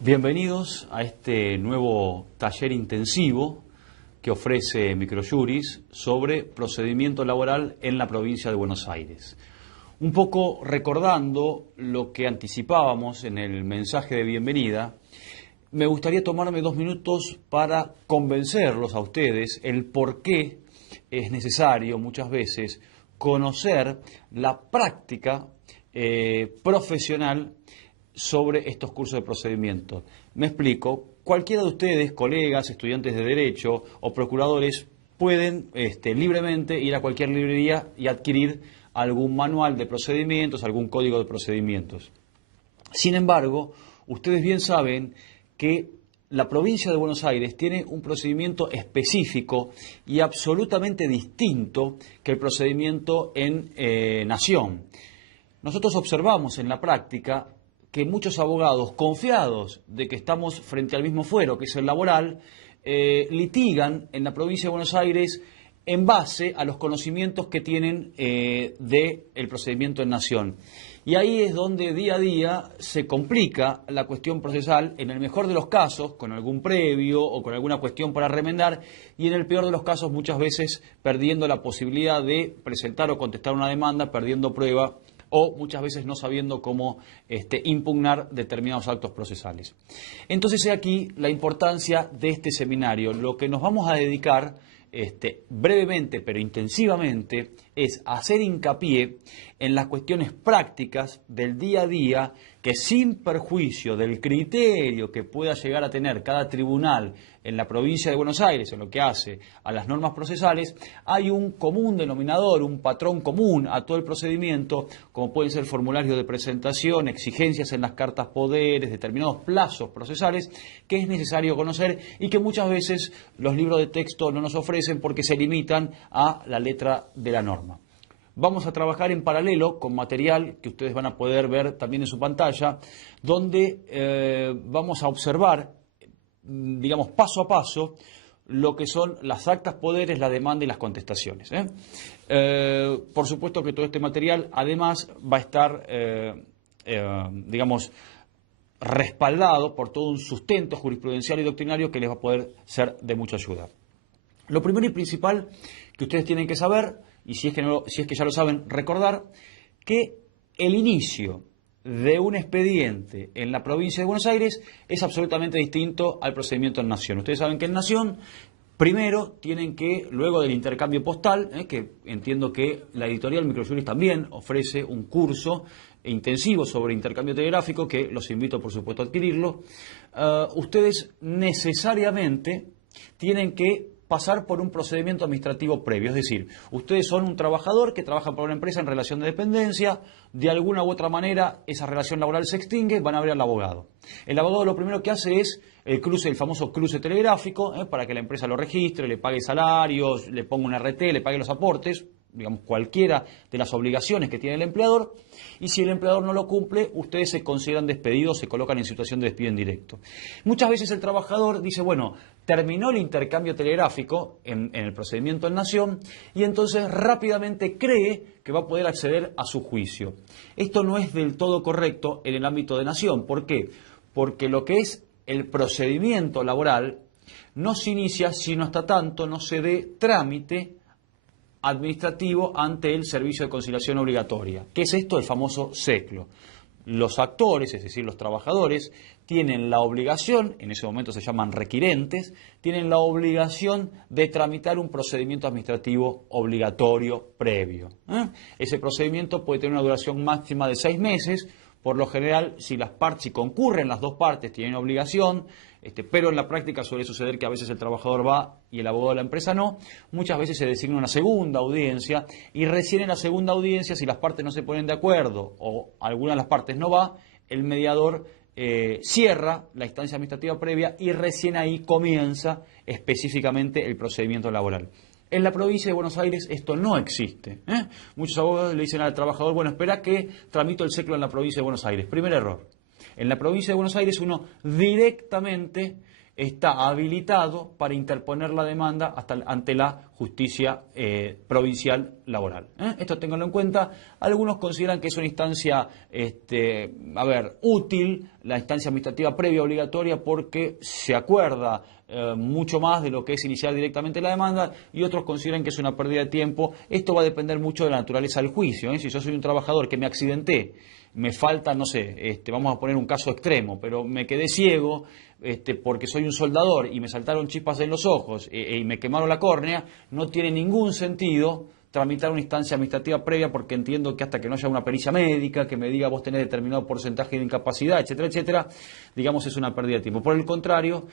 Bienvenidos a este nuevo taller intensivo que ofrece Microjuris sobre procedimiento laboral en la provincia de Buenos Aires. Un poco recordando lo que anticipábamos en el mensaje de bienvenida, me gustaría tomarme 2 minutos para convencerlos a ustedes el por qué es necesario muchas veces conocer la práctica profesional sobre estos cursos de procedimiento. Me explico. Cualquiera de ustedes, colegas, estudiantes de Derecho o procuradores, pueden libremente ir a cualquier librería y adquirir algún manual de procedimientos, algún código de procedimientos. Sin embargo, ustedes bien saben que la provincia de Buenos Aires tiene un procedimiento específico y absolutamente distinto que el procedimiento en Nación. Nosotros observamos en la práctica que muchos abogados, confiados de que estamos frente al mismo fuero, que es el laboral, litigan en la provincia de Buenos Aires en base a los conocimientos que tienen del procedimiento en Nación. Y ahí es donde día a día se complica la cuestión procesal, en el mejor de los casos, con algún previo o con alguna cuestión para remendar, y en el peor de los casos muchas veces perdiendo la posibilidad de presentar o contestar una demanda, perdiendo prueba, o muchas veces no sabiendo cómo impugnar determinados actos procesales. Entonces, he aquí la importancia de este seminario. Lo que nos vamos a dedicar brevemente pero intensivamente es hacer hincapié en las cuestiones prácticas del día a día que, sin perjuicio del criterio que pueda llegar a tener cada tribunal en la provincia de Buenos Aires en lo que hace a las normas procesales, hay un común denominador, un patrón común a todo el procedimiento, como pueden ser formularios de presentación, exigencias en las cartas poderes, determinados plazos procesales que es necesario conocer y que muchas veces los libros de texto no nos ofrecen porque se limitan a la letra de la norma. Vamos a trabajar en paralelo con material que ustedes van a poder ver también en su pantalla, donde vamos a observar, digamos, paso a paso, lo que son las actas poderes, la demanda y las contestaciones. Por supuesto que todo este material, además, va a estar, digamos, respaldado por todo un sustento jurisprudencial y doctrinario que les va a poder ser de mucha ayuda. Lo primero y principal que ustedes tienen que saber, y si es que ya lo saben, recordar que el inicio de un expediente en la provincia de Buenos Aires es absolutamente distinto al procedimiento en Nación. Ustedes saben que en Nación primero tienen que, luego del intercambio postal, que entiendo que la editorial Microjuris también ofrece un curso intensivo sobre intercambio telegráfico, que los invito por supuesto a adquirirlo, ustedes necesariamente tienen que pasar por un procedimiento administrativo previo. Es decir, ustedes son un trabajador que trabaja para una empresa en relación de dependencia, de alguna u otra manera esa relación laboral se extingue, van a ver al abogado. El abogado lo primero que hace es el famoso cruce telegráfico, para que la empresa lo registre, le pague salarios, le ponga un RT, le pague los aportes, digamos, cualquiera de las obligaciones que tiene el empleador, y si el empleador no lo cumple, ustedes se consideran despedidos, se colocan en situación de despido indirecto. Muchas veces el trabajador dice, bueno, terminó el intercambio telegráfico en el procedimiento en Nación y entonces rápidamente cree que va a poder acceder a su juicio. Esto no es del todo correcto en el ámbito de Nación. ¿Por qué? Porque lo que es el procedimiento laboral no se inicia sino hasta tanto no se dé trámite administrativo ante el Servicio de Conciliación Obligatoria. ¿Qué es esto? El famoso SECLO. Los actores, es decir, los trabajadores, tienen la obligación, en ese momento se llaman requirentes, tienen la obligación de tramitar un procedimiento administrativo obligatorio previo. Ese procedimiento puede tener una duración máxima de 6 meses. Por lo general, si concurren las dos partes, tienen obligación, pero en la práctica suele suceder que a veces el trabajador va y el abogado de la empresa no. Muchas veces se designa una segunda audiencia y recién en la segunda audiencia, si las partes no se ponen de acuerdo o alguna de las partes no va, el mediador cierra la instancia administrativa previa y recién ahí comienza específicamente el procedimiento laboral. En la provincia de Buenos Aires esto no existe. Muchos abogados le dicen al trabajador, bueno, espera que tramito el SECLO en la provincia de Buenos Aires. Primer error. En la provincia de Buenos Aires uno directamente está habilitado para interponer la demanda ante la justicia provincial laboral. Esto ténganlo en cuenta. Algunos consideran que es una instancia, útil, la instancia administrativa previa obligatoria, porque se acuerda mucho más de lo que es iniciar directamente la demanda, y otros consideran que es una pérdida de tiempo. Esto va a depender mucho de la naturaleza del juicio. Si yo soy un trabajador que me accidenté, me falta, no sé, vamos a poner un caso extremo, pero me quedé ciego porque soy un soldador y me saltaron chispas en los ojos y me quemaron la córnea, no tiene ningún sentido tramitar una instancia administrativa previa, porque entiendo que hasta que no haya una pericia médica que me diga vos tenés determinado porcentaje de incapacidad, etcétera, etcétera, digamos, es una pérdida de tiempo. Por el contrario,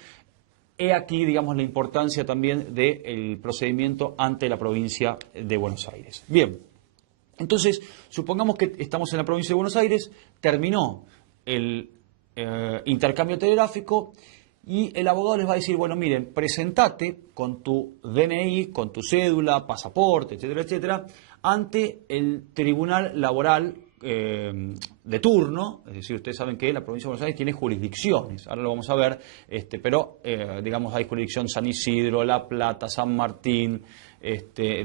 he aquí, digamos, la importancia también del procedimiento ante la provincia de Buenos Aires. Bien, entonces, supongamos que estamos en la provincia de Buenos Aires, terminó el intercambio telegráfico y el abogado les va a decir, bueno, miren, presentate con tu DNI, con tu cédula, pasaporte, etcétera, etcétera, ante el tribunal laboral de turno. Es decir, ustedes saben que la provincia de Buenos Aires tiene jurisdicciones, ahora lo vamos a ver, pero digamos, hay jurisdicción San Isidro, La Plata, San Martín,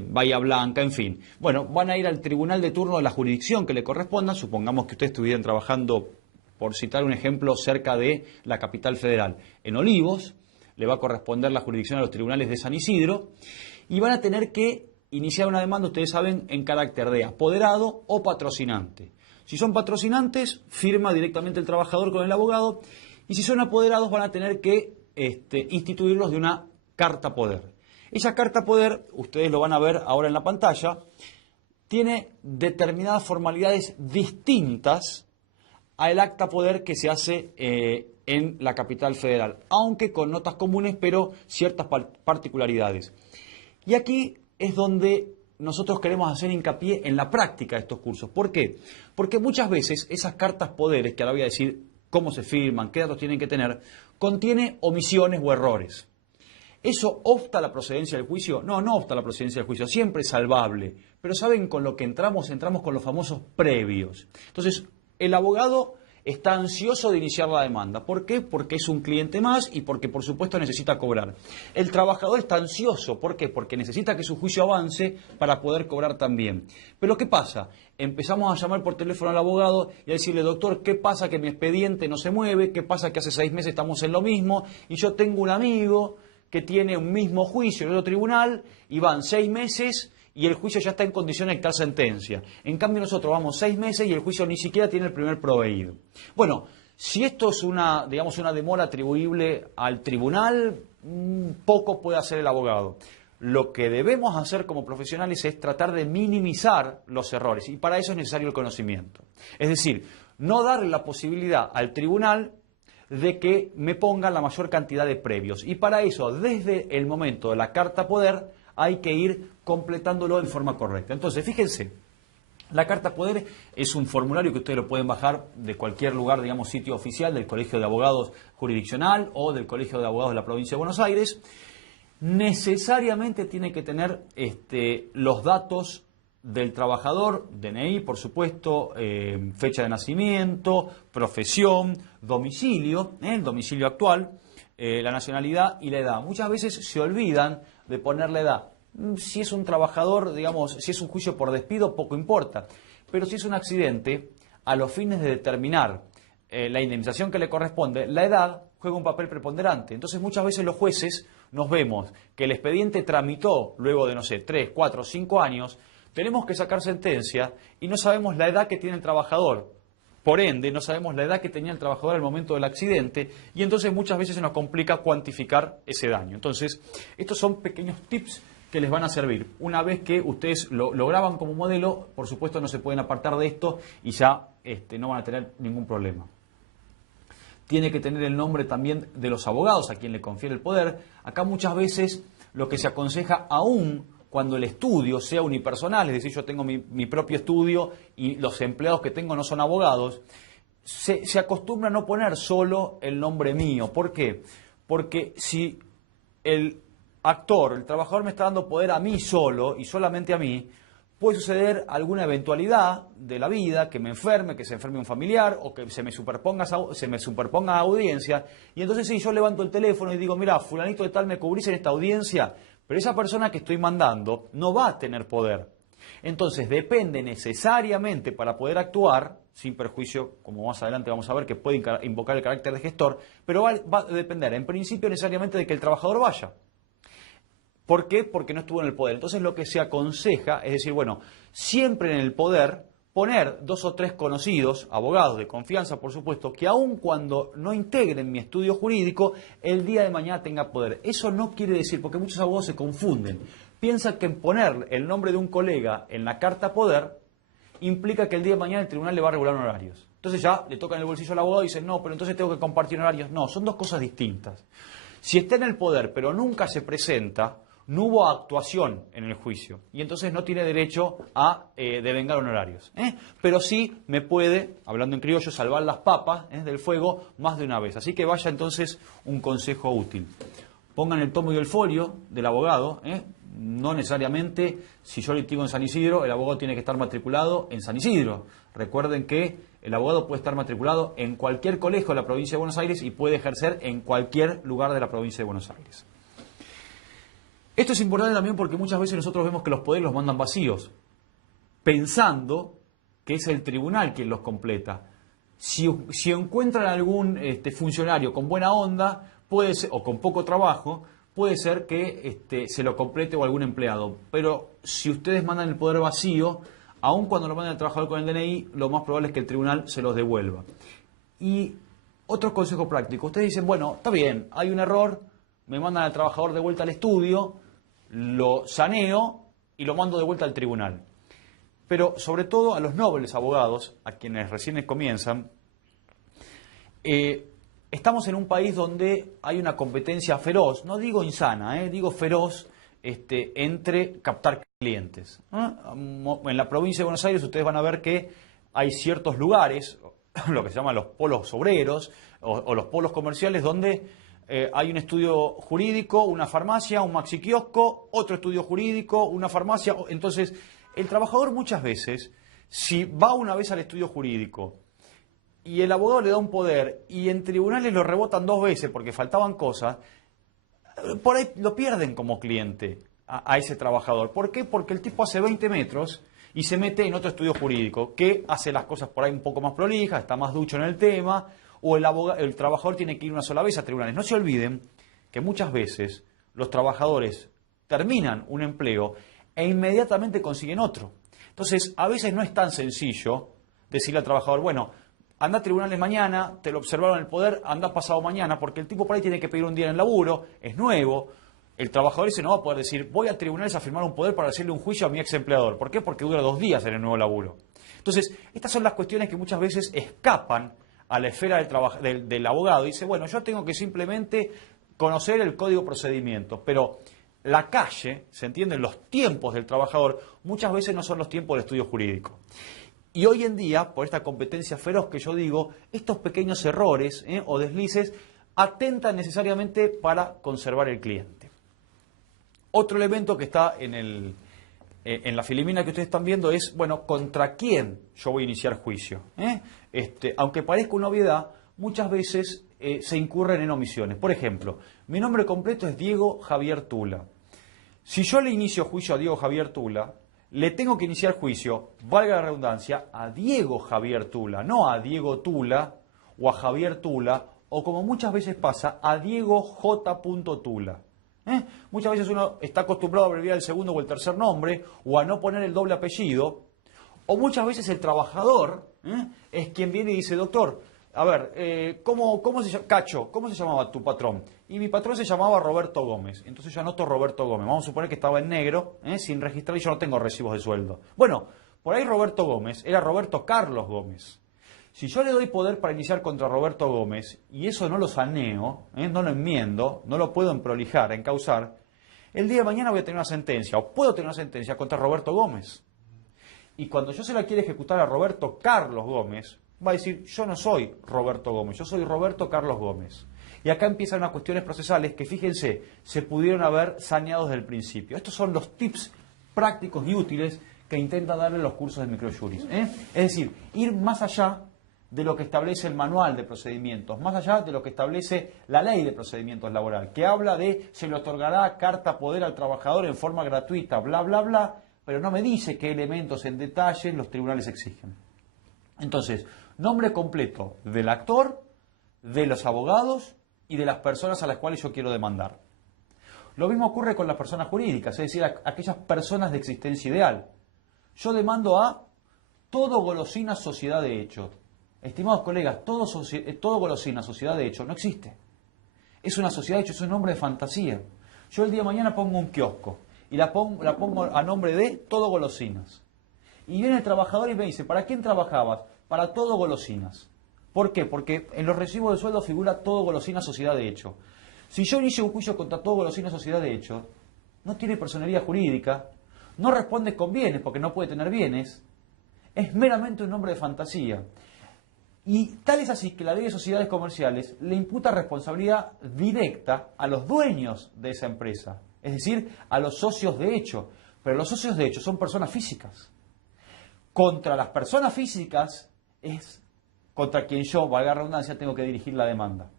Bahía Blanca, en fin. Bueno, van a ir al tribunal de turno de la jurisdicción que le corresponda. Supongamos que ustedes estuvieran trabajando, por citar un ejemplo, cerca de la capital federal, en Olivos, le va a corresponder la jurisdicción a los tribunales de San Isidro, y van a tener que iniciar una demanda, ustedes saben, en carácter de apoderado o patrocinante. Si son patrocinantes, firma directamente el trabajador con el abogado, y si son apoderados van a tener que instituirlos de una carta poder. Esa carta poder, ustedes lo van a ver ahora en la pantalla, tiene determinadas formalidades distintas al acta poder que se hace en la capital federal, aunque con notas comunes, pero ciertas particularidades. Y aquí es donde nosotros queremos hacer hincapié en la práctica de estos cursos. ¿Por qué? Porque muchas veces esas cartas poderes, que ahora voy a decir cómo se firman, qué datos tienen que tener, contiene omisiones o errores. ¿Eso obsta la procedencia del juicio? No, no obsta la procedencia del juicio, siempre es salvable. Pero ¿saben con lo que entramos? Entramos con los famosos previos. Entonces, el abogado está ansioso de iniciar la demanda. ¿Por qué? Porque es un cliente más y porque, por supuesto, necesita cobrar. El trabajador está ansioso. ¿Por qué? Porque necesita que su juicio avance para poder cobrar también. Pero ¿qué pasa? Empezamos a llamar por teléfono al abogado y a decirle, doctor, ¿qué pasa que mi expediente no se mueve? ¿Qué pasa que hace 6 meses estamos en lo mismo? Y yo tengo un amigo que tiene un mismo juicio en otro tribunal y van 6 meses y el juicio ya está en condiciones de dictar sentencia. En cambio nosotros vamos 6 meses y el juicio ni siquiera tiene el primer proveído. Bueno, si esto es una demora atribuible al tribunal, poco puede hacer el abogado. Lo que debemos hacer como profesionales es tratar de minimizar los errores, y para eso es necesario el conocimiento. Es decir, no darle la posibilidad al tribunal de que me pongan la mayor cantidad de previos. Y para eso, desde el momento de la carta poder, hay que ir completándolo en forma correcta. Entonces, fíjense, la carta poder es un formulario que ustedes lo pueden bajar de cualquier lugar, digamos, sitio oficial del Colegio de Abogados Jurisdiccional o del Colegio de Abogados de la Provincia de Buenos Aires. Necesariamente tiene que tener los datos del trabajador, DNI, por supuesto, fecha de nacimiento, profesión, domicilio, el domicilio actual, la nacionalidad y la edad. Muchas veces se olvidan de poner la edad. Si es un trabajador, digamos, si es un juicio por despido, poco importa. Pero si es un accidente, a los fines de determinar la indemnización que le corresponde, la edad juega un papel preponderante. Entonces muchas veces los jueces nos vemos que el expediente tramitó luego de, no sé, 3, 4, 5 años, tenemos que sacar sentencia y no sabemos la edad que tiene el trabajador. Por ende, no sabemos la edad que tenía el trabajador al momento del accidente y entonces muchas veces se nos complica cuantificar ese daño. Entonces, estos son pequeños tips que les van a servir. Una vez que ustedes lo graban como modelo, por supuesto no se pueden apartar de esto y ya no van a tener ningún problema. Tiene que tener el nombre también de los abogados a quien le confiere el poder. Acá muchas veces lo que se aconseja, aún cuando el estudio sea unipersonal, es decir, yo tengo mi propio estudio y los empleados que tengo no son abogados, se acostumbra a no poner solo el nombre mío. ¿Por qué? Porque si el actor, el trabajador me está dando poder a mí solo y solamente a mí, puede suceder alguna eventualidad de la vida, que me enferme, que se enferme un familiar o que se me superponga audiencia. Y entonces sí, yo levanto el teléfono y digo, mira, fulanito de tal, me cubrís en esta audiencia, pero esa persona que estoy mandando no va a tener poder. Entonces depende necesariamente para poder actuar, sin perjuicio, como más adelante vamos a ver, que puede invocar el carácter de gestor, pero va a depender en principio necesariamente de que el trabajador vaya. ¿Por qué? Porque no estuvo en el poder. Entonces lo que se aconseja es decir, bueno, siempre en el poder poner 2 o 3 conocidos, abogados de confianza por supuesto, que aun cuando no integren mi estudio jurídico, el día de mañana tenga poder. Eso no quiere decir, porque muchos abogados se confunden, piensan que en poner el nombre de un colega en la carta poder implica que el día de mañana el tribunal le va a regular honorarios. Entonces ya le tocan el bolsillo al abogado y dicen, no, pero entonces tengo que compartir honorarios. No, son 2 cosas distintas. Si está en el poder pero nunca se presenta, no hubo actuación en el juicio y entonces no tiene derecho a devengar honorarios. Pero sí me puede, hablando en criollo, salvar las papas del fuego más de una vez. Así que vaya entonces un consejo útil. Pongan el tomo y el folio del abogado. No necesariamente, si yo litigo en San Isidro, el abogado tiene que estar matriculado en San Isidro. Recuerden que el abogado puede estar matriculado en cualquier colegio de la provincia de Buenos Aires y puede ejercer en cualquier lugar de la provincia de Buenos Aires. Esto es importante también porque muchas veces nosotros vemos que los poderes los mandan vacíos, pensando que es el tribunal quien los completa. Si encuentran algún funcionario con buena onda, puede ser, o con poco trabajo, puede ser que se lo complete o algún empleado. Pero si ustedes mandan el poder vacío, aun cuando lo manden al trabajador con el DNI, lo más probable es que el tribunal se los devuelva. Y otro consejo práctico. Ustedes dicen, bueno, está bien, hay un error, me mandan al trabajador de vuelta al estudio, lo saneo y lo mando de vuelta al tribunal. Pero sobre todo a los nobles abogados, a quienes recién comienzan, estamos en un país donde hay una competencia feroz, no digo insana, digo feroz, entre captar clientes. En la provincia de Buenos Aires ustedes van a ver que hay ciertos lugares, lo que se llaman los polos obreros o los polos comerciales, donde hay un estudio jurídico, una farmacia, un maxi kiosco, otro estudio jurídico, una farmacia. Entonces, el trabajador muchas veces, si va una vez al estudio jurídico y el abogado le da un poder y en tribunales lo rebotan 2 veces porque faltaban cosas, por ahí lo pierden como cliente a ese trabajador. ¿Por qué? Porque el tipo hace 20 metros y se mete en otro estudio jurídico que hace las cosas por ahí un poco más prolijas, está más ducho en el tema, o el trabajador tiene que ir una sola vez a tribunales. No se olviden que muchas veces los trabajadores terminan un empleo e inmediatamente consiguen otro. Entonces, a veces no es tan sencillo decirle al trabajador, bueno, anda a tribunales mañana, te lo observaron el poder, anda pasado mañana, porque el tipo por ahí tiene que pedir un día en el laburo, es nuevo. El trabajador ese no va a poder decir, voy a tribunales a firmar un poder para hacerle un juicio a mi ex empleador. ¿Por qué? Porque dura 2 días en el nuevo laburo. Entonces, estas son las cuestiones que muchas veces escapan a la esfera del abogado. Dice, bueno, yo tengo que simplemente conocer el código de procedimientos, pero la calle, ¿se entienden? Los tiempos del trabajador muchas veces no son los tiempos del estudio jurídico. Y hoy en día, por esta competencia feroz que yo digo, estos pequeños errores o deslices atentan necesariamente para conservar el cliente. Otro elemento que está en la filimina que ustedes están viendo es, bueno, ¿contra quién yo voy a iniciar juicio? Aunque parezca una obviedad, muchas veces se incurren en omisiones. Por ejemplo, mi nombre completo es Diego Javier Tula. Si yo le inicio juicio a Diego Javier Tula, le tengo que iniciar juicio, valga la redundancia, a Diego Javier Tula, no a Diego Tula o a Javier Tula, o como muchas veces pasa, a Diego J. Tula. Muchas veces uno está acostumbrado a abreviar el segundo o el tercer nombre, o a no poner el doble apellido, o muchas veces el trabajador es quien viene y dice, doctor, a ver, ¿cómo se llama? Cacho, ¿cómo se llamaba tu patrón? Y mi patrón se llamaba Roberto Gómez. Entonces yo anoto Roberto Gómez. Vamos a suponer que estaba en negro, sin registrar, y yo no tengo recibos de sueldo. Bueno, por ahí Roberto Gómez era Roberto Carlos Gómez. Si yo le doy poder para iniciar contra Roberto Gómez, y eso no lo saneo, no lo enmiendo, no lo puedo emprolijar, encauzar, el día de mañana voy a tener una sentencia, o puedo tener una sentencia contra Roberto Gómez. Y cuando yo se la quiera ejecutar a Roberto Carlos Gómez, va a decir, yo no soy Roberto Gómez, yo soy Roberto Carlos Gómez. Y acá empiezan unas cuestiones procesales que, fíjense, se pudieron haber saneado desde el principio. Estos son los tips prácticos y útiles que intenta darle los cursos de microjuris. Es decir, ir más allá de lo que establece el manual de procedimientos, más allá de lo que establece la ley de procedimientos laboral, que habla de se le otorgará carta poder al trabajador en forma gratuita, bla, bla, bla, pero no me dice qué elementos en detalle los tribunales exigen. Entonces, nombre completo del actor, de los abogados y de las personas a las cuales yo quiero demandar. Lo mismo ocurre con las personas jurídicas, es decir, aquellas personas de existencia ideal. Yo demando a todo golosina sociedad de hecho. Estimados colegas, todo golosina sociedad de hecho no existe. Es una sociedad de hecho, es un nombre de fantasía. Yo el día de mañana pongo un kiosco y la pongo a nombre de todo golosinas. Y viene el trabajador y me dice, ¿para quién trabajabas? Para todo golosinas. ¿Por qué? Porque en los recibos de sueldo figura todo golosina sociedad de hecho. Si yo inicio un juicio contra todo golosina sociedad de hecho, no tiene personería jurídica, no responde con bienes porque no puede tener bienes, es meramente un nombre de fantasía. Y tal es así que la ley de sociedades comerciales le imputa responsabilidad directa a los dueños de esa empresa, es decir, a los socios de hecho. Pero los socios de hecho son personas físicas. Contra las personas físicas es contra quien yo, valga la redundancia, tengo que dirigir la demanda.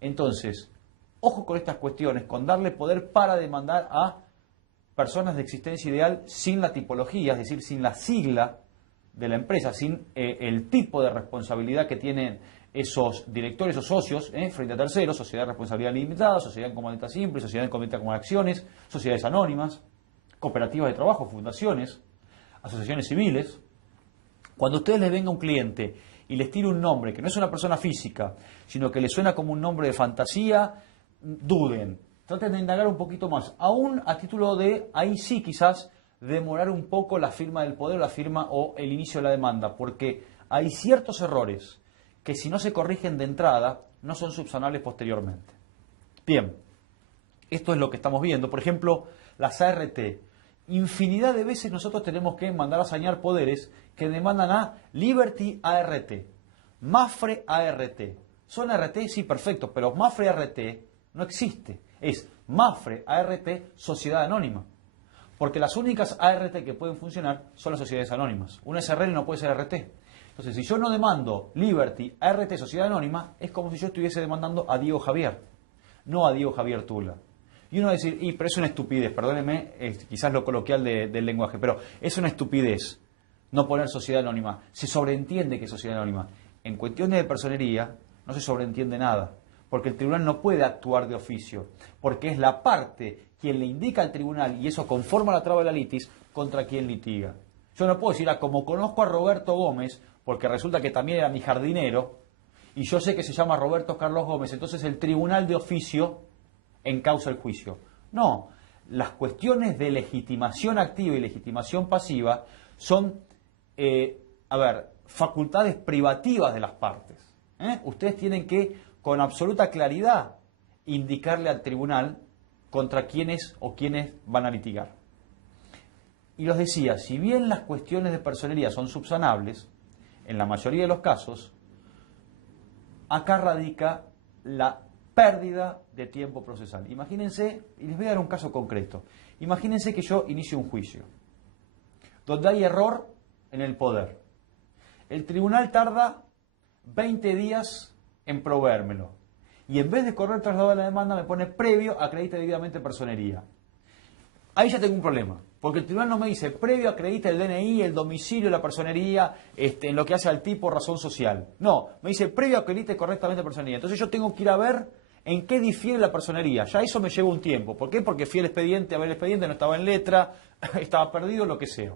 Entonces, ojo con estas cuestiones, con darle poder para demandar a personas de existencia ideal sin la tipología, es decir, sin la sigla de la empresa, sin el tipo de responsabilidad que tienen esos directores o socios frente a terceros, sociedad de responsabilidad limitada, sociedad en comandita simple, sociedad en comandita con acciones, sociedades anónimas, cooperativas de trabajo, fundaciones, asociaciones civiles. Cuando a ustedes les venga un cliente y les tire un nombre que no es una persona física, sino que les suena como un nombre de fantasía, duden, traten de indagar un poquito más, aún a título de, ahí sí quizás, demorar un poco la firma del poder, la firma o el inicio de la demanda, porque hay ciertos errores que si no se corrigen de entrada, no son subsanables posteriormente. Bien, esto es lo que estamos viendo. Por ejemplo, las ART. Infinidad de veces nosotros tenemos que mandar a sañar poderes que demandan a Liberty ART, Mafre ART. ¿Son ART? Sí, perfecto, pero Mafre ART no existe. Es Mafre ART Sociedad Anónima. Porque las únicas ART que pueden funcionar son las sociedades anónimas. Una SRL no puede ser ART. Entonces, si yo no demando Liberty ART Sociedad Anónima, es como si yo estuviese demandando a Diego Javier, no a Diego Javier Tula. Y uno va a decir, pero es una estupidez, perdónenme, quizás lo coloquial del lenguaje, pero es una estupidez no poner sociedad anónima. Se sobreentiende que es sociedad anónima. En cuestiones de personería no se sobreentiende nada, porque el tribunal no puede actuar de oficio, porque es la parte quien le indica al tribunal, y eso conforma la traba de la litis, contra quien litiga. Yo no puedo decir, como conozco a Roberto Gómez, porque resulta que también era mi jardinero, y yo sé que se llama Roberto Carlos Gómez, entonces el tribunal de oficio encausa el juicio. No, las cuestiones de legitimación activa y legitimación pasiva son, facultades privativas de las partes. Ustedes tienen que, con absoluta claridad, indicarle al tribunal contra quiénes o quiénes van a litigar. Y los decía, si bien las cuestiones de personería son subsanables, en la mayoría de los casos, acá radica la pérdida de tiempo procesal. Imagínense, y les voy a dar un caso concreto, imagínense que yo inicio un juicio, donde hay error en el poder. El tribunal tarda 20 días en proveérmelo, y en vez de correr traslado de la demanda me pone previo, acredite debidamente personería. Ahí ya tengo un problema, porque el tribunal no me dice previo acredita el DNI, el domicilio, la personería, en lo que hace al tipo razón social. No, me dice previo acredite correctamente personería. Entonces yo tengo que ir a ver en qué difiere la personería. Ya eso me lleva un tiempo. ¿Por qué? Porque fui al expediente, a ver el expediente, no estaba en letra, estaba perdido, lo que sea.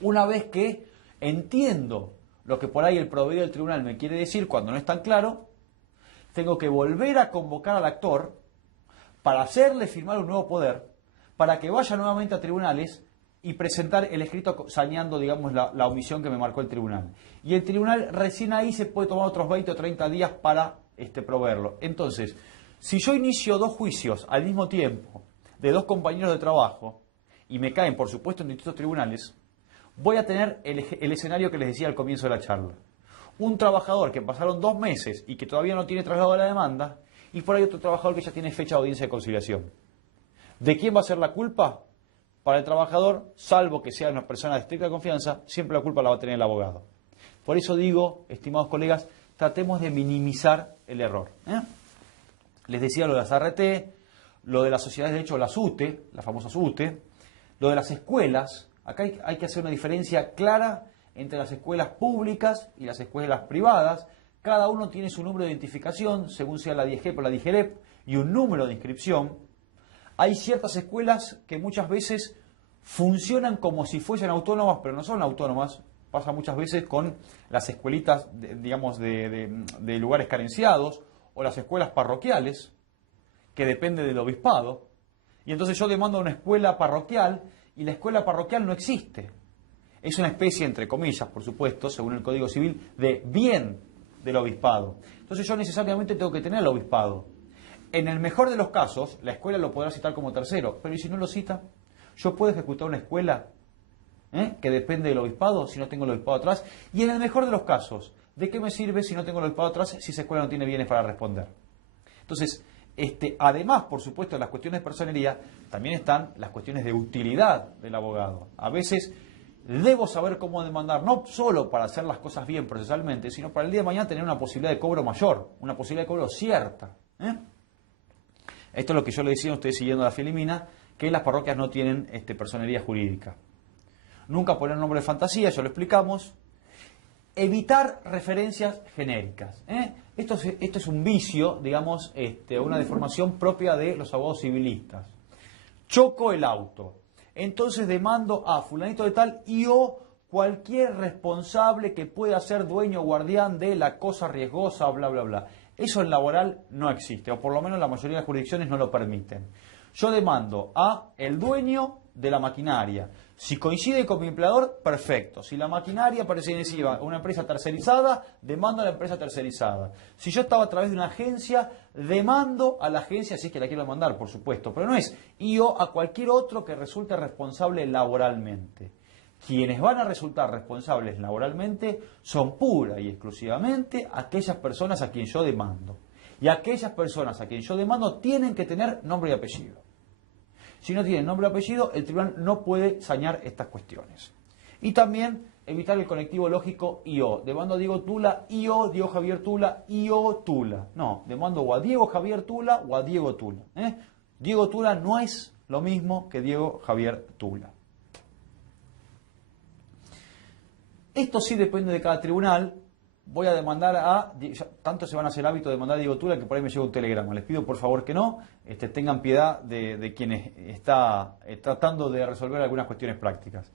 Una vez que entiendo lo que por ahí el proveedor del tribunal me quiere decir cuando no es tan claro, tengo que volver a convocar al actor para hacerle firmar un nuevo poder, para que vaya nuevamente a tribunales y presentar el escrito saneando, digamos, la omisión que me marcó el tribunal. Y el tribunal recién ahí se puede tomar otros 20 o 30 días para proveerlo. Entonces, si yo inicio dos juicios al mismo tiempo de dos compañeros de trabajo y me caen, por supuesto, en distintos tribunales, voy a tener el escenario que les decía al comienzo de la charla. Un trabajador que pasaron 2 meses y que todavía no tiene traslado de la demanda, y por ahí otro trabajador que ya tiene fecha de audiencia de conciliación. ¿De quién va a ser la culpa? para el trabajador, salvo que sea una persona de estricta confianza, siempre la culpa la va a tener el abogado. Por eso digo, estimados colegas, tratemos de minimizar el error. Les decía lo de las ART, lo de las sociedades de derecho, las UTE, las famosas UTE, lo de las escuelas. Acá hay que hacer una diferencia clara entre las escuelas públicas y las escuelas privadas. Cada uno tiene su número de identificación, según sea la DIEGEP o la DIGEREP, y un número de inscripción. Hay ciertas escuelas que muchas veces funcionan como si fuesen autónomas, pero no son autónomas. Pasa muchas veces con las escuelitas, digamos, de lugares carenciados, o las escuelas parroquiales, que dependen del obispado. Y entonces yo demando una escuela parroquial, y la escuela parroquial no existe. Es una especie, entre comillas, por supuesto, según el Código Civil, de bien del obispado. Entonces yo necesariamente tengo que tener el obispado. En el mejor de los casos, la escuela lo podrá citar como tercero, pero ¿y si no lo cita? ¿Yo puedo ejecutar una escuela que depende del obispado si no tengo el obispado atrás? Y en el mejor de los casos, ¿de qué me sirve si no tengo el obispado atrás si esa escuela no tiene bienes para responder? Entonces, además, por supuesto, de las cuestiones de personería, también están las cuestiones de utilidad del abogado. A veces debo saber cómo demandar, no solo para hacer las cosas bien procesalmente, sino para el día de mañana tener una posibilidad de cobro mayor, una posibilidad de cobro cierta. Esto es lo que yo le decía a ustedes siguiendo la Filimina, que las parroquias no tienen personería jurídica. Nunca poner nombre de fantasía, ya lo explicamos. Evitar referencias genéricas. Esto es un vicio, digamos, una deformación propia de los abogados civilistas. Choco el auto. Entonces demando a fulanito de tal y o cualquier responsable que pueda ser dueño o guardián de la cosa riesgosa, bla, bla, bla. Eso en laboral no existe, o por lo menos la mayoría de las jurisdicciones no lo permiten. Yo demando a el dueño de la maquinaria. Si coincide con mi empleador, perfecto. Si la maquinaria pertenecía a una empresa tercerizada, demando a la empresa tercerizada. Si yo estaba a través de una agencia, demando a la agencia, si es que la quiero demandar, por supuesto. Pero no es o a cualquier otro que resulte responsable laboralmente. Quienes van a resultar responsables laboralmente son pura y exclusivamente aquellas personas a quien yo demando. Y aquellas personas a quien yo demando tienen que tener nombre y apellido. Si no tienen nombre y apellido, el tribunal no puede sañar estas cuestiones. Y también evitar el conectivo lógico IO. Demando a Diego Tula, IO, Diego Javier Tula, IO Tula. No, demando o a Diego Javier Tula o a Diego Tula. Diego Tula no es lo mismo que Diego Javier Tula. Esto sí depende de cada tribunal. Voy a demandar tanto se van a hacer hábito de demandar a Diego Tula que por ahí me llega un telegrama. Les pido por favor que no, tengan piedad de quienes está tratando de resolver algunas cuestiones prácticas.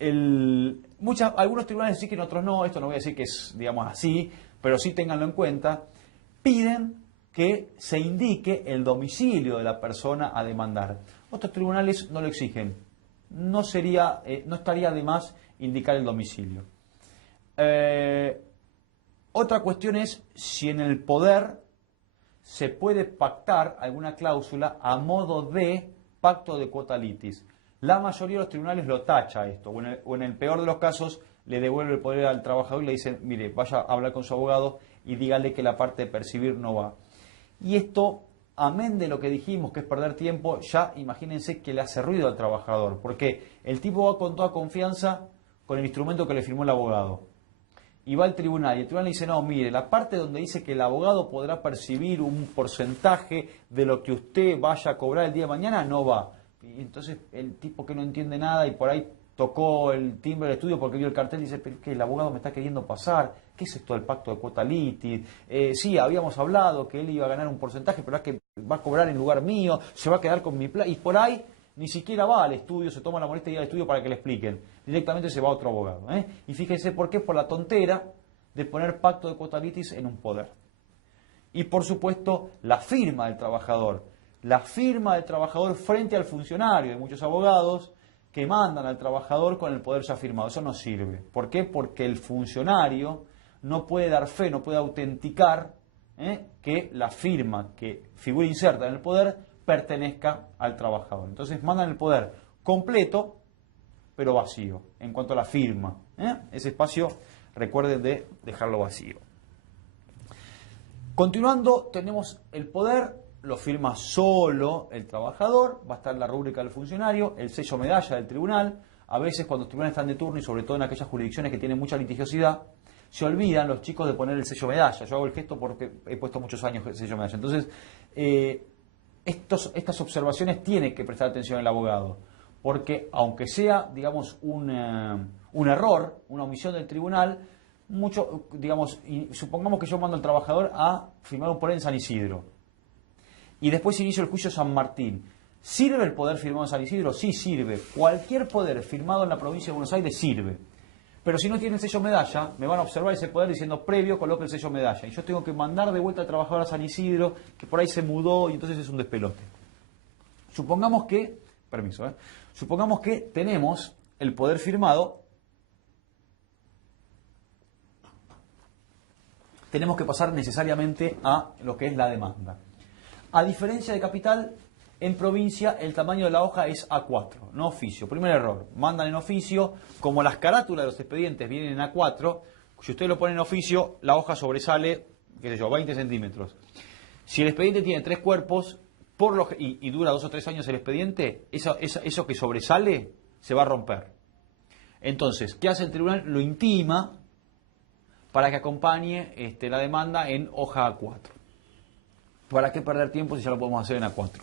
Algunos tribunales sí que en otros no, esto no voy a decir que es, digamos, así, pero sí ténganlo en cuenta, piden que se indique el domicilio de la persona a demandar. Otros tribunales no lo exigen. No estaría de más indicar el domicilio. Otra cuestión es si en el poder se puede pactar alguna cláusula a modo de pacto de quota litis. La mayoría de los tribunales lo tacha esto, o en el peor de los casos le devuelve el poder al trabajador y le dicen, mire, vaya a hablar con su abogado y dígale que la parte de percibir no va. Y esto, amén de lo que dijimos, que es perder tiempo, ya imagínense que le hace ruido al trabajador, porque el tipo va con toda confianza con el instrumento que le firmó el abogado. Y va al tribunal, y el tribunal le dice, no, mire, la parte donde dice que el abogado podrá percibir un porcentaje de lo que usted vaya a cobrar el día de mañana, no va. Y entonces el tipo que no entiende nada y por ahí tocó el timbre del estudio porque vio el cartel y dice, pero ¿qué? El abogado me está queriendo pasar, ¿qué es esto del pacto de quota litis? Sí, habíamos hablado que él iba a ganar un porcentaje, pero es que va a cobrar en lugar mío, se va a quedar con mi plata, y por ahí ni siquiera va al estudio, se toma la molestia de ir al estudio para que le expliquen. Directamente se va a otro abogado. Y fíjense por qué, por la tontera de poner pacto de quota litis en un poder. Y por supuesto, la firma del trabajador. La firma del trabajador frente al funcionario. Hay muchos abogados que mandan al trabajador con el poder ya firmado. Eso no sirve. ¿Por qué? Porque el funcionario no puede dar fe, no puede autenticar que la firma que figura inserta en el poder pertenezca al trabajador. Entonces mandan el poder completo, pero vacío, en cuanto a la firma. Ese espacio, recuerden de dejarlo vacío. Continuando, tenemos el poder lo firma solo el trabajador, va a estar la rúbrica del funcionario, el sello medalla del tribunal. A veces cuando los tribunales están de turno y sobre todo en aquellas jurisdicciones que tienen mucha litigiosidad, se olvidan los chicos de poner el sello medalla. Yo hago el gesto porque he puesto muchos años el sello medalla. Entonces, estas observaciones tiene que prestar atención el abogado, porque aunque sea, digamos, un error, una omisión del tribunal, mucho, digamos, supongamos que yo mando al trabajador a firmar un poder en San Isidro y después inicio el juicio San Martín. ¿Sirve el poder firmado en San Isidro? Sí, sirve. Cualquier poder firmado en la provincia de Buenos Aires sirve. Pero si no tiene el sello medalla, me van a observar ese poder diciendo previo coloque el sello medalla. Y yo tengo que mandar de vuelta al trabajador a San Isidro, que por ahí se mudó y entonces es un despelote. Supongamos que, supongamos que tenemos el poder firmado, tenemos que pasar necesariamente a lo que es la demanda. A diferencia de capital, en provincia el tamaño de la hoja es A4, no oficio. Primer error, mandan en oficio, como las carátulas de los expedientes vienen en A4, si usted lo pone en oficio, la hoja sobresale, qué sé yo, 20 centímetros. Si el expediente tiene 3 cuerpos y dura 2 o 3 años el expediente, eso que sobresale se va a romper. Entonces, ¿qué hace el tribunal? Lo intima para que acompañe la demanda en hoja A4. ¿Para qué perder tiempo si ya lo podemos hacer en A4?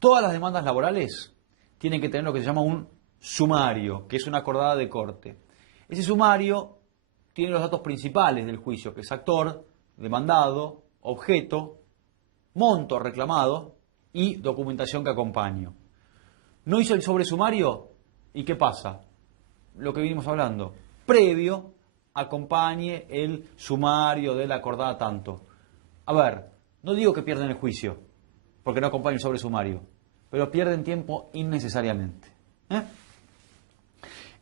Todas las demandas laborales tienen que tener lo que se llama un sumario, que es una acordada de corte. Ese sumario tiene los datos principales del juicio, que es actor, demandado, objeto, monto reclamado y documentación que acompaña. ¿No hizo el sobresumario? ¿Y qué pasa? Lo que vinimos hablando. Previo, acompañe el sumario de la acordada tanto. A ver, no digo que pierden el juicio, porque no acompaña el sobresumario, pero pierden tiempo innecesariamente.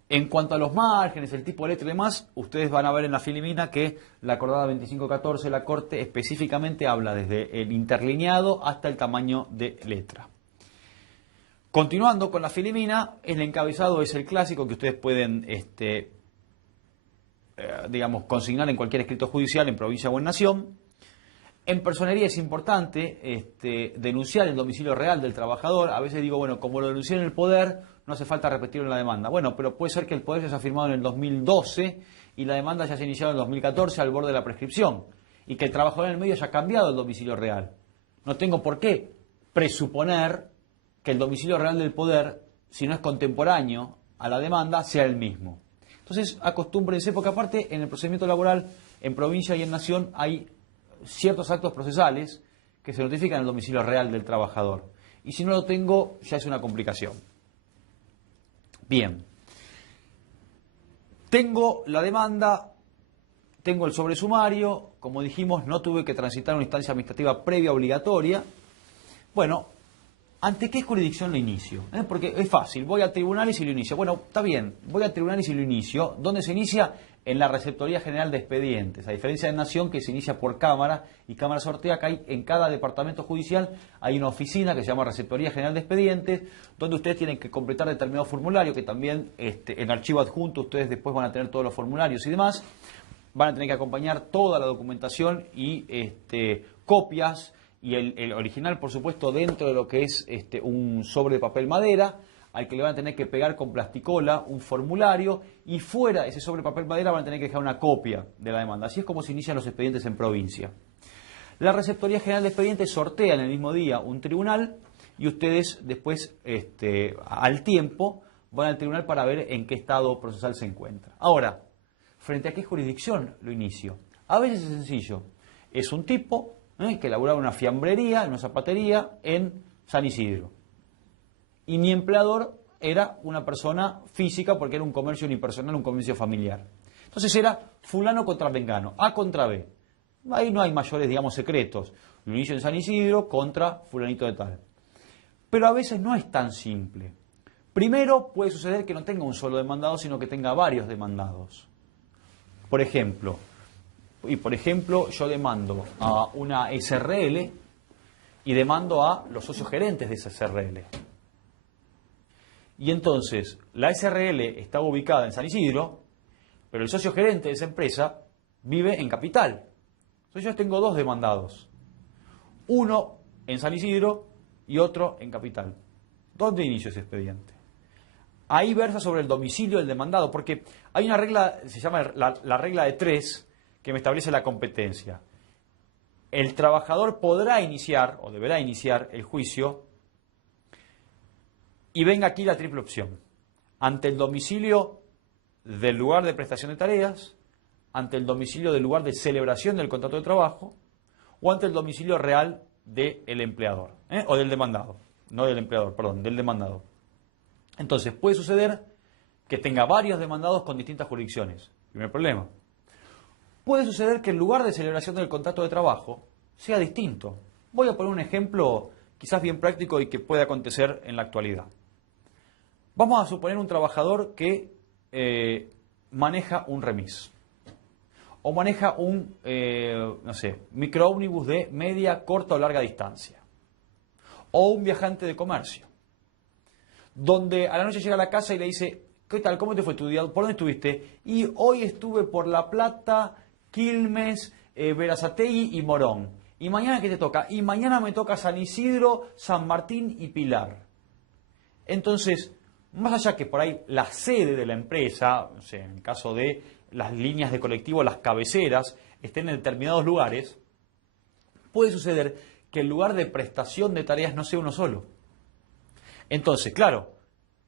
En cuanto a los márgenes, el tipo de letra y demás, ustedes van a ver en la filimina que la acordada 2514 de la Corte específicamente habla desde el interlineado hasta el tamaño de letra. Continuando con la filimina, el encabezado es el clásico que ustedes pueden digamos, consignar en cualquier escrito judicial en provincia o en nación. En personería es importante denunciar el domicilio real del trabajador. A veces digo, bueno, como lo denuncié en el poder, no hace falta repetirlo en la demanda. Bueno, pero puede ser que el poder ya se ha firmado en el 2012 y la demanda ya se ha iniciado en el 2014 al borde de la prescripción. Y que el trabajador en el medio haya cambiado el domicilio real. No tengo por qué presuponer que el domicilio real del poder, si no es contemporáneo a la demanda, sea el mismo. Entonces, acostúmbrense, porque aparte, en el procedimiento laboral, en provincia y en nación, hay ciertos actos procesales que se notifican en el domicilio real del trabajador. Y si no lo tengo, ya es una complicación. Bien. Tengo la demanda, tengo el sobresumario, como dijimos, no tuve que transitar una instancia administrativa previa obligatoria. Bueno, ¿ante qué jurisdicción lo inicio? Porque es fácil, voy al tribunal y si lo inicio. Bueno, está bien, voy al tribunal y si lo inicio. ¿Dónde se inicia? En la Receptoría General de Expedientes. A diferencia de Nación, que se inicia por Cámara, y Cámara sortea, acá en cada departamento judicial hay una oficina que se llama Receptoría General de Expedientes, donde ustedes tienen que completar determinado formulario, que también en archivo adjunto ustedes después van a tener todos los formularios y demás. Van a tener que acompañar toda la documentación y copias, y el original, por supuesto, dentro de lo que es un sobre de papel madera, al que le van a tener que pegar con plasticola un formulario, y fuera de ese sobre de papel madera van a tener que dejar una copia de la demanda. Así es como se inician los expedientes en provincia. La Receptoría General de Expedientes sortea en el mismo día un tribunal, y ustedes después, al tiempo, van al tribunal para ver en qué estado procesal se encuentra. Ahora, ¿frente a qué jurisdicción lo inicio? A veces es sencillo. Es un tipo que laburaba en una fiambrería, en una zapatería en San Isidro. Y mi empleador era una persona física porque era un comercio unipersonal, un comercio familiar. Entonces era fulano contra vengano, A contra B. Ahí no hay mayores, digamos, secretos. Lo inicio en San Isidro contra fulanito de tal. Pero a veces no es tan simple. Primero puede suceder que no tenga un solo demandado, sino que tenga varios demandados. Por ejemplo, yo demando a una SRL y demando a los socios gerentes de esa SRL. Y entonces, la SRL está ubicada en San Isidro, pero el socio gerente de esa empresa vive en Capital. Entonces yo tengo dos demandados. Uno en San Isidro y otro en Capital. ¿Dónde inicio ese expediente? Ahí versa sobre el domicilio del demandado, porque hay una regla, se llama la regla de 3, que me establece la competencia. El trabajador podrá iniciar, o deberá iniciar, el juicio, y venga aquí la triple opción. Ante el domicilio del lugar de prestación de tareas, ante el domicilio del lugar de celebración del contrato de trabajo, o ante el domicilio real del empleador, o del demandado. No del empleador, perdón, del demandado. Entonces, puede suceder que tenga varios demandados con distintas jurisdicciones. Primer problema. Puede suceder que el lugar de celebración del contrato de trabajo sea distinto. Voy a poner un ejemplo quizás bien práctico y que puede acontecer en la actualidad. Vamos a suponer un trabajador que maneja un remis. O maneja un, no sé, microómnibus de media, corta o larga distancia. O un viajante de comercio, donde a la noche llega a la casa y le dice, ¿qué tal? ¿Cómo te fue tu día? ¿Por dónde estuviste? Y hoy estuve por La Plata, Quilmes, Berazategui y Morón. ¿Y mañana qué te toca? Y mañana me toca San Isidro, San Martín y Pilar. Entonces, más allá que por ahí la sede de la empresa, no sé, en el caso de las líneas de colectivo, las cabeceras, estén en determinados lugares, puede suceder que el lugar de prestación de tareas no sea uno solo. Entonces, claro,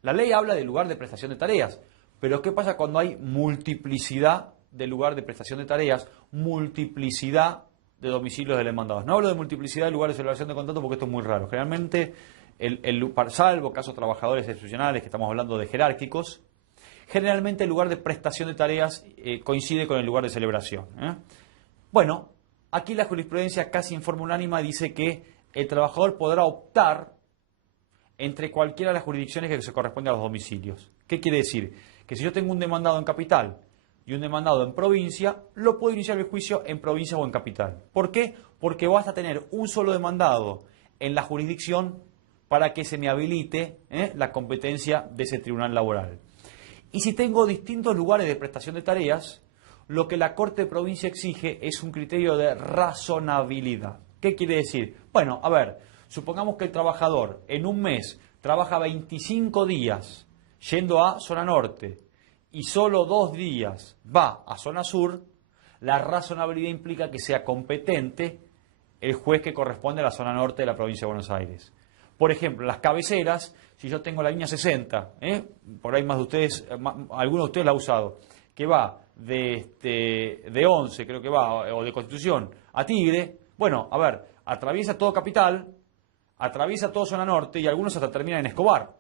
la ley habla del lugar de prestación de tareas, pero ¿qué pasa cuando hay multiplicidad de lugar de prestación de tareas, multiplicidad de domicilios de demandados? No hablo de multiplicidad de lugares de celebración de contrato porque esto es muy raro. Generalmente, salvo casos de trabajadores excepcionales, que estamos hablando de jerárquicos, generalmente el lugar de prestación de tareas coincide con el lugar de celebración. Bueno, aquí la jurisprudencia casi en forma unánime dice que el trabajador podrá optar entre cualquiera de las jurisdicciones que se corresponde a los domicilios. ¿Qué quiere decir? Que si yo tengo un demandado en capital y un demandado en provincia, lo puedo iniciar el juicio en provincia o en capital. ¿Por qué? Porque basta tener un solo demandado en la jurisdicción para que se me habilite la competencia de ese tribunal laboral. Y si tengo distintos lugares de prestación de tareas, lo que la Corte de Provincia exige es un criterio de razonabilidad. ¿Qué quiere decir? Bueno, a ver, supongamos que el trabajador en un mes trabaja 25 días yendo a zona norte y solo 2 días va a zona sur, la razonabilidad implica que sea competente el juez que corresponde a la zona norte de la provincia de Buenos Aires. Por ejemplo, las cabeceras, si yo tengo la línea 60, por ahí más de ustedes, alguno de ustedes la ha usado, que va de 11, creo que va, o de Constitución, a Tigre, bueno, a ver, atraviesa todo Capital, atraviesa todo zona norte y algunos hasta terminan en Escobar.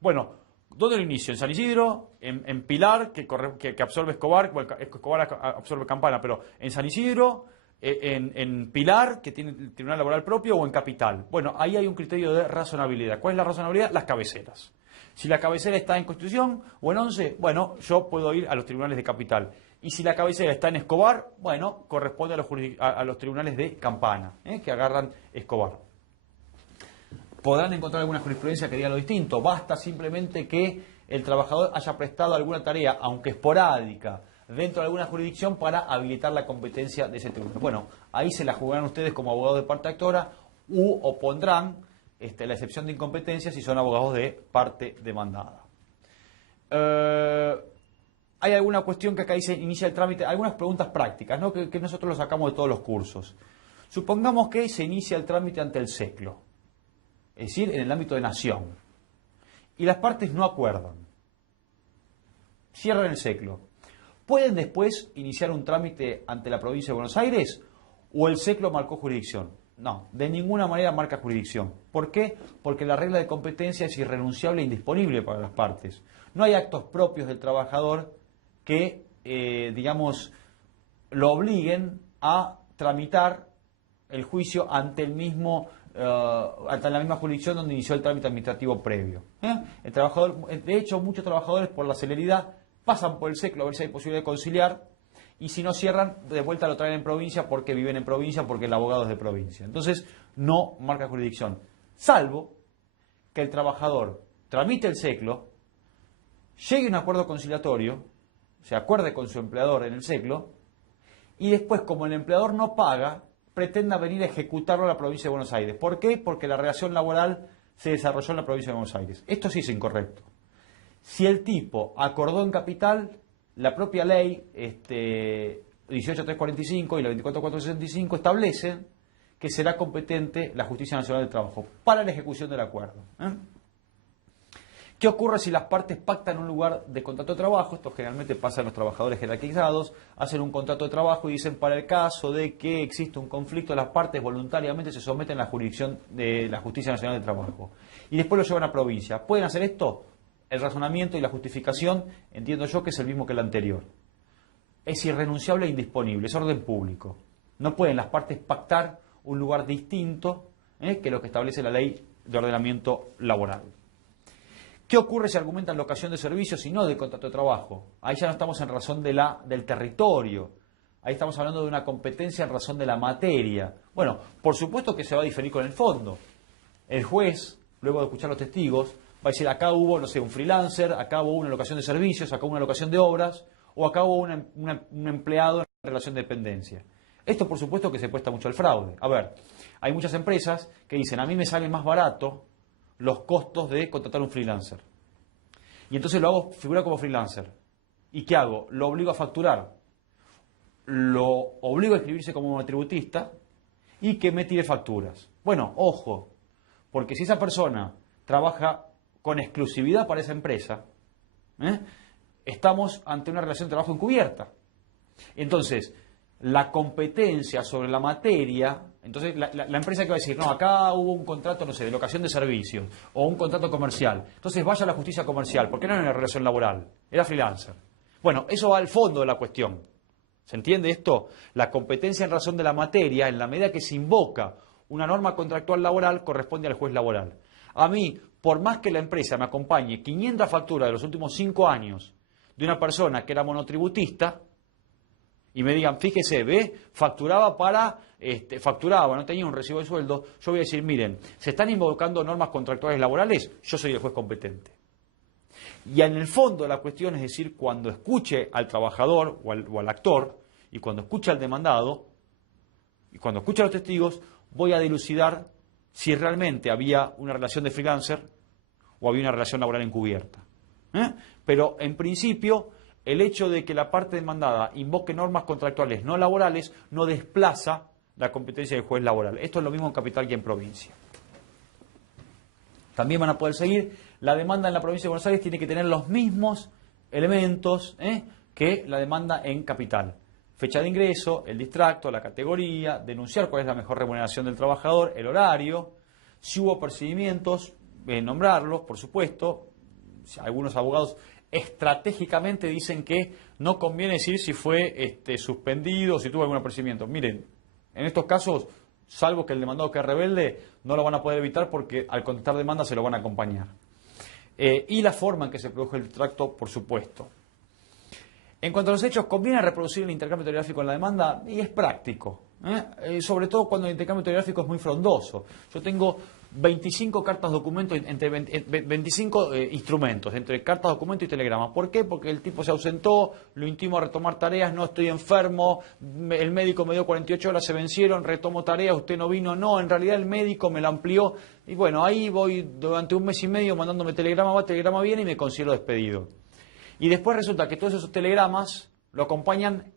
Bueno, ¿dónde lo inicio? En San Isidro, en Pilar, que absorbe Escobar, bueno, Escobar absorbe Campana, pero en San Isidro, en Pilar, que tiene el Tribunal Laboral propio, o en Capital. Bueno, ahí hay un criterio de razonabilidad. ¿Cuál es la razonabilidad? Las cabeceras. Si la cabecera está en Constitución o en 11, bueno, yo puedo ir a los tribunales de Capital. Y si la cabecera está en Escobar, bueno, corresponde a los tribunales de Campana, que agarran Escobar. Podrán encontrar alguna jurisprudencia que diga lo distinto. Basta simplemente que el trabajador haya prestado alguna tarea, aunque esporádica, dentro de alguna jurisdicción para habilitar la competencia de ese tribunal. Bueno, ahí se la jugarán ustedes como abogados de parte actora u opondrán la excepción de incompetencia si son abogados de parte demandada. Hay alguna cuestión que acá dice inicia el trámite, algunas preguntas prácticas, ¿no? que nosotros lo sacamos de todos los cursos. Supongamos que se inicia el trámite ante el SECLO, es decir, en el ámbito de nación, y las partes no acuerdan. Cierran el SECLO. ¿Pueden después iniciar un trámite ante la provincia de Buenos Aires o el SECLO marcó jurisdicción? No, de ninguna manera marca jurisdicción. ¿Por qué? Porque la regla de competencia es irrenunciable e indisponible para las partes. No hay actos propios del trabajador que, digamos, lo obliguen a tramitar el juicio ante ante la misma jurisdicción donde inició el trámite administrativo previo. El trabajador, de hecho, muchos trabajadores por la celeridad pasan por el SECLO a ver si hay posibilidad de conciliar. Y si no cierran, de vuelta lo traen en provincia porque viven en provincia, porque el abogado es de provincia. Entonces, no marca jurisdicción. Salvo que el trabajador tramite el SECLO, llegue a un acuerdo conciliatorio, se acuerde con su empleador en el SECLO, y después, como el empleador no paga, pretenda venir a ejecutarlo a la provincia de Buenos Aires. ¿Por qué? Porque la relación laboral se desarrolló en la provincia de Buenos Aires. Esto sí es incorrecto. Si el tipo acordó en capital, la propia ley 18345 y la 24465 establecen que será competente la Justicia Nacional del Trabajo para la ejecución del acuerdo. ¿Qué ocurre si las partes pactan un lugar de contrato de trabajo? Esto generalmente pasa en los trabajadores jerarquizados, hacen un contrato de trabajo y dicen, para el caso de que existe un conflicto, las partes voluntariamente se someten a la jurisdicción de la Justicia Nacional del Trabajo. Y después lo llevan a provincia. ¿Pueden hacer esto? El razonamiento y la justificación, entiendo yo, que es el mismo que el anterior. Es irrenunciable e indisponible, es orden público. No pueden las partes pactar un lugar distinto que lo que establece la ley de ordenamiento laboral. ¿Qué ocurre si argumentan locación de servicios y no de contrato de trabajo? Ahí ya no estamos en razón del territorio. Ahí estamos hablando de una competencia en razón de la materia. Bueno, por supuesto que se va a diferir con el fondo. El juez, luego de escuchar los testigos, va a decir, acá hubo, no sé, un freelancer, acá hubo una locación de servicios, acá hubo una locación de obras, o acá hubo un empleado en relación de dependencia. Esto, por supuesto, que se presta mucho al fraude. A ver, hay muchas empresas que dicen, a mí me sale más barato los costos de contratar un freelancer. Y entonces lo hago figurar como freelancer. ¿Y qué hago? Lo obligo a facturar. Lo obligo a inscribirse como monotributista y que me tire facturas. Bueno, ojo, porque si esa persona trabaja con exclusividad para esa empresa, estamos ante una relación de trabajo encubierta. Entonces, la competencia sobre la materia, entonces la empresa que va a decir, no, acá hubo un contrato, no sé, de locación de servicios o un contrato comercial. Entonces vaya a la justicia comercial, porque no era una relación laboral, era freelancer. Bueno, eso va al fondo de la cuestión. ¿Se entiende esto? La competencia en razón de la materia, en la medida que se invoca una norma contractual laboral, corresponde al juez laboral. A mí, por más que la empresa me acompañe 500 facturas de los últimos 5 años de una persona que era monotributista, y me digan, fíjese, facturaba, no tenía un recibo de sueldo, yo voy a decir, miren, se están invocando normas contractuales laborales, yo soy el juez competente. Y en el fondo la cuestión es decir, cuando escuche al trabajador o al actor, y cuando escuche al demandado, y cuando escuche a los testigos, voy a dilucidar si realmente había una relación de freelancer o había una relación laboral encubierta. Pero en principio, el hecho de que la parte demandada invoque normas contractuales no laborales no desplaza la competencia del juez laboral. Esto es lo mismo en capital que en provincia. También van a poder seguir, la demanda en la provincia de Buenos Aires tiene que tener los mismos elementos que la demanda en capital. Fecha de ingreso, el distracto, la categoría, denunciar cuál es la mejor remuneración del trabajador, el horario, si hubo procedimientos, nombrarlos, por supuesto. Algunos abogados estratégicamente dicen que no conviene decir si fue suspendido o si tuvo algún procedimiento. Miren, en estos casos, salvo que el demandado quede rebelde, no lo van a poder evitar porque al contestar demanda se lo van a acompañar. Y la forma en que se produjo el distracto, por supuesto. En cuanto a los hechos, ¿conviene reproducir el intercambio telegráfico en la demanda? Y es práctico, sobre todo cuando el intercambio telegráfico es muy frondoso. Yo tengo 25 cartas documentos, entre 25 instrumentos, entre cartas, documentos y telegramas. ¿Por qué? Porque el tipo se ausentó, lo intimo a retomar tareas, no estoy enfermo, el médico me dio 48 horas, se vencieron, retomo tareas, usted no vino, no, en realidad el médico me la amplió. Y bueno, ahí voy durante un mes y medio mandándome telegrama, va, telegrama viene y me considero despedido. Y después resulta que todos esos telegramas lo acompañan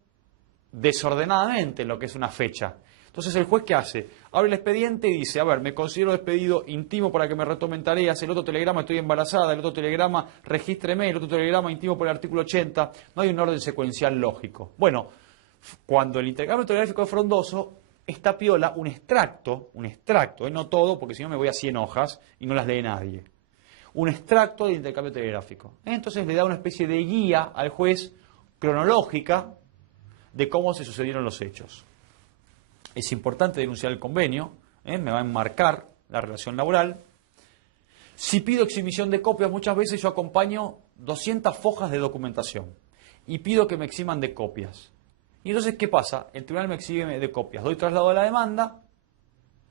desordenadamente en lo que es una fecha. Entonces el juez, ¿qué hace? Abre el expediente y dice, a ver, me considero despedido, intimo para que me retomen tareas, el otro telegrama estoy embarazada, el otro telegrama regístreme, el otro telegrama intimo por el artículo 80. No hay un orden secuencial lógico. Bueno, cuando el intercambio telegráfico es frondoso, esta piola, un extracto, no todo, porque si no me voy a 100 hojas y no las lee nadie. Un extracto del intercambio telegráfico. Entonces le da una especie de guía al juez cronológica de cómo se sucedieron los hechos. Es importante denunciar el convenio, me va a enmarcar la relación laboral. Si pido exhibición de copias, muchas veces yo acompaño 200 fojas de documentación y pido que me eximan de copias. Y entonces, ¿qué pasa? El tribunal me exhibe de copias, doy traslado a la demanda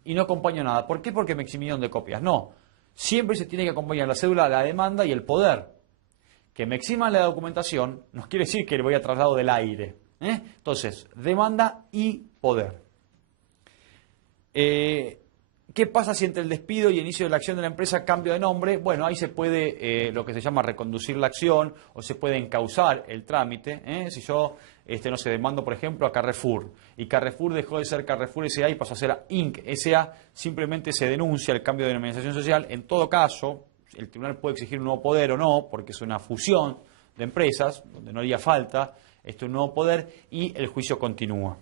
y no acompaño nada. ¿Por qué? Porque me eximieron de copias. No, siempre se tiene que acompañar la cédula, la demanda y el poder. Que me eximan la documentación no quiere decir que le voy a traslado del aire. Entonces, demanda y poder. ¿Qué pasa si entre el despido y el inicio de la acción de la empresa cambio de nombre? Bueno, ahí se puede lo que se llama reconducir la acción o se puede encauzar el trámite. Si yo, no sé, demando, por ejemplo, a Carrefour y Carrefour dejó de ser Carrefour S.A. y pasó a ser a Inc. S.A., simplemente se denuncia el cambio de denominación social. En todo caso, el tribunal puede exigir un nuevo poder o no, porque es una fusión de empresas, donde no haría falta un nuevo poder y el juicio continúa.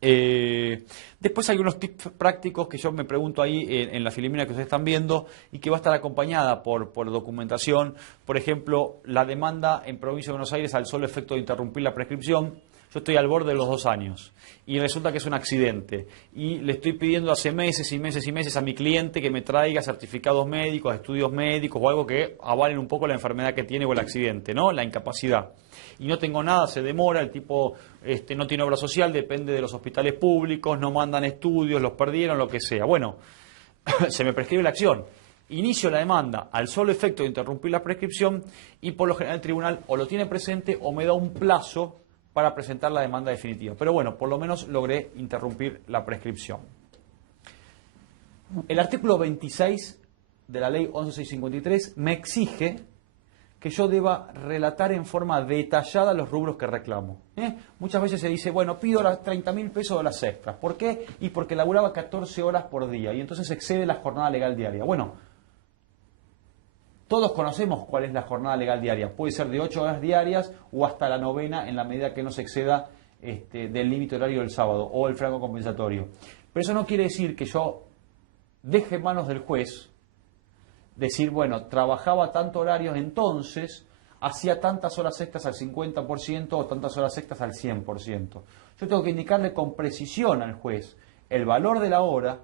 Después hay unos tips prácticos que yo me pregunto ahí en la filimina que ustedes están viendo y que va a estar acompañada por documentación. Por ejemplo, la demanda en Provincia de Buenos Aires al solo efecto de interrumpir la prescripción. Yo estoy al borde de los 2 años y resulta que es un accidente y le estoy pidiendo hace meses y meses y meses a mi cliente que me traiga certificados médicos, estudios médicos o algo que avalen un poco la enfermedad que tiene o el accidente, ¿no? La incapacidad. Y no tengo nada, se demora, el tipo no tiene obra social, depende de los hospitales públicos, no mandan estudios, los perdieron, lo que sea. Bueno, se me prescribe la acción. Inicio la demanda al solo efecto de interrumpir la prescripción y por lo general el tribunal o lo tiene presente o me da un plazo para presentar la demanda definitiva. Pero bueno, por lo menos logré interrumpir la prescripción. El artículo 26 de la ley 11653 me exige que yo deba relatar en forma detallada los rubros que reclamo. Muchas veces se dice, bueno, pido las 30.000 pesos de las extras. ¿Por qué? Y porque laburaba 14 horas por día y entonces excede la jornada legal diaria. Bueno, todos conocemos cuál es la jornada legal diaria. Puede ser de 8 horas diarias o hasta la 9ª en la medida que no se exceda del límite horario del sábado o el franco compensatorio. Pero eso no quiere decir que yo deje en manos del juez decir, bueno, trabajaba tantos horarios entonces, hacía tantas horas extras al 50% o tantas horas extras al 100%. Yo tengo que indicarle con precisión al juez el valor de la hora,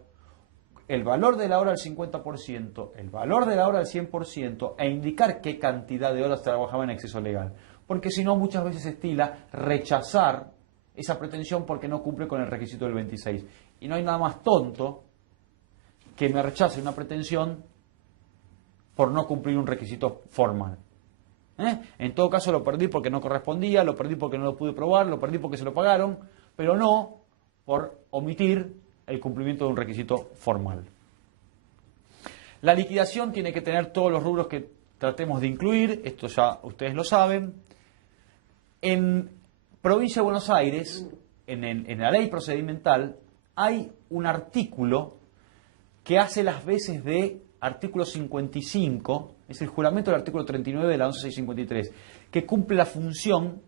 el valor de la hora al 50%, el valor de la hora al 100% e indicar qué cantidad de horas trabajaba en exceso legal. Porque si no, muchas veces se estila rechazar esa pretensión porque no cumple con el requisito del 26. Y no hay nada más tonto que me rechace una pretensión por no cumplir un requisito formal. En todo caso lo perdí porque no correspondía, lo perdí porque no lo pude probar, lo perdí porque se lo pagaron, pero no por omitir el cumplimiento de un requisito formal. La liquidación tiene que tener todos los rubros que tratemos de incluir, esto ya ustedes lo saben. En Provincia de Buenos Aires, en la ley procedimental, hay un artículo que hace las veces de artículo 55, es el juramento del artículo 39 de la 11653, que cumple la función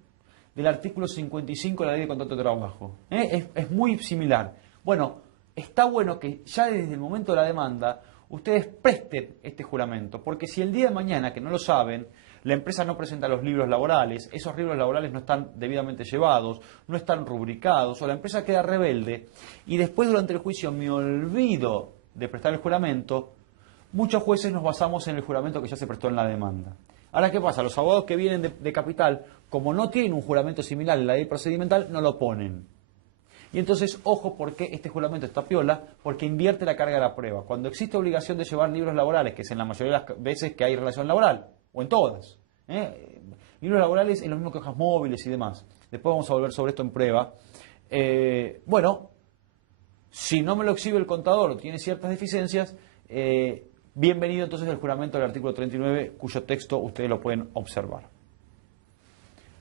del artículo 55 de la ley de contrato de trabajo. Es muy similar. Bueno, está bueno que ya desde el momento de la demanda ustedes presten este juramento, porque si el día de mañana, que no lo saben, la empresa no presenta los libros laborales, esos libros laborales no están debidamente llevados, no están rubricados, o la empresa queda rebelde, y después durante el juicio me olvido de prestar el juramento, muchos jueces nos basamos en el juramento que ya se prestó en la demanda. Ahora, ¿qué pasa? Los abogados que vienen de capital, como no tienen un juramento similar en la ley procedimental, no lo ponen. Y entonces, ojo, porque este juramento está piola, porque invierte la carga de la prueba. Cuando existe obligación de llevar libros laborales, que es en la mayoría de las veces que hay relación laboral, o en todas, libros laborales es lo mismo que hojas móviles y demás. Después vamos a volver sobre esto en prueba. Bueno, si no me lo exhibe el contador o tiene ciertas deficiencias, bienvenido entonces el juramento del artículo 39, cuyo texto ustedes lo pueden observar.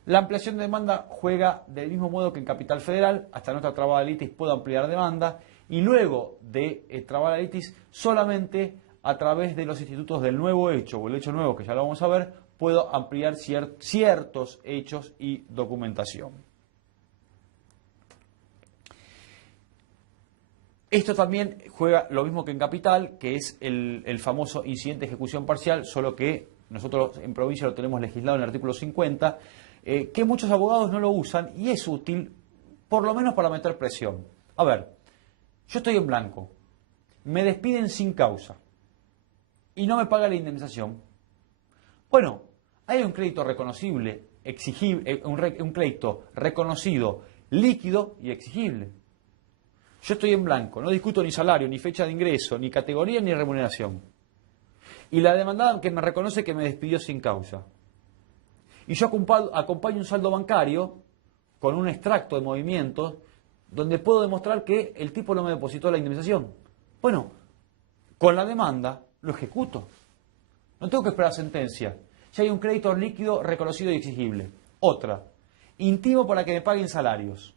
La ampliación de demanda juega del mismo modo que en Capital Federal. Hasta nuestra trabada de litis puedo ampliar demanda y luego de trabada de litis solamente a través de los institutos del nuevo hecho o el hecho nuevo, que ya lo vamos a ver, puedo ampliar ciertos hechos y documentación. Esto también juega lo mismo que en Capital, que es el famoso incidente de ejecución parcial, solo que nosotros en provincia lo tenemos legislado en el artículo 50, que muchos abogados no lo usan y es útil, por lo menos para meter presión. A ver, yo estoy en blanco, me despiden sin causa y no me paga la indemnización. Bueno, hay un crédito reconocible, exigible, un crédito reconocido, líquido y exigible. Yo estoy en blanco, no discuto ni salario, ni fecha de ingreso, ni categoría, ni remuneración. Y la demandada que me reconoce que me despidió sin causa. Y yo acompaño un saldo bancario con un extracto de movimientos donde puedo demostrar que el tipo no me depositó la indemnización. Bueno, con la demanda lo ejecuto. No tengo que esperar sentencia. Ya hay un crédito líquido reconocido y exigible. Otra, intimo para que me paguen salarios.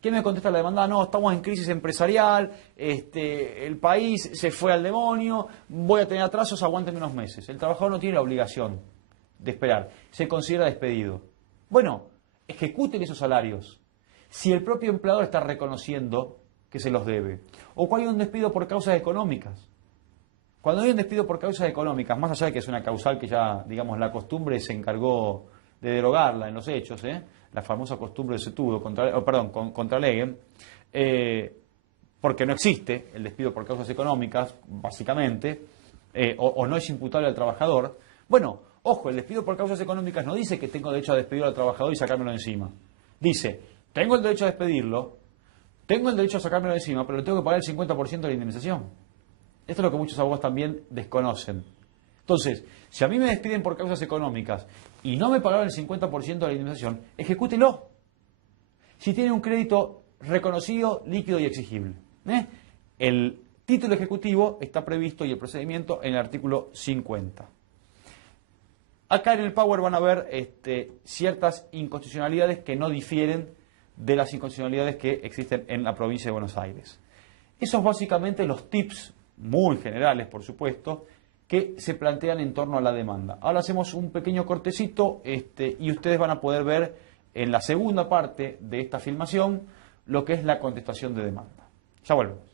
¿Qué me contesta la demanda? No, estamos en crisis empresarial, el país se fue al demonio, voy a tener atrasos, aguántenme unos meses. El trabajador no tiene la obligación de esperar, se considera despedido. Bueno, ejecuten esos salarios. Si el propio empleador está reconociendo que se los debe. O cuando hay un despido por causas económicas. Cuando hay un despido por causas económicas, más allá de que es una causal que ya, digamos, la costumbre se encargó de derogarla en los hechos, la famosa costumbre de Setudo, contra Leggen, porque no existe el despido por causas económicas, básicamente, o no es imputable al trabajador. Bueno, ojo, el despido por causas económicas no dice que tengo derecho a despedir al trabajador y sacármelo de encima. Dice, tengo el derecho a despedirlo, tengo el derecho a sacármelo de encima, pero le tengo que pagar el 50% de la indemnización. Esto es lo que muchos abogados también desconocen. Entonces, si a mí me despiden por causas económicas y no me pagaron el 50% de la indemnización, ejecútelo. Si tiene un crédito reconocido, líquido y exigible. El título ejecutivo está previsto y el procedimiento en el artículo 50. Acá en el Power van a ver ciertas inconstitucionalidades que no difieren de las inconstitucionalidades que existen en la provincia de Buenos Aires. Esos básicamente los tips, muy generales por supuesto, que se plantean en torno a la demanda. Ahora hacemos un pequeño cortecito y ustedes van a poder ver en la segunda parte de esta filmación lo que es la contestación de demanda. Ya volvemos.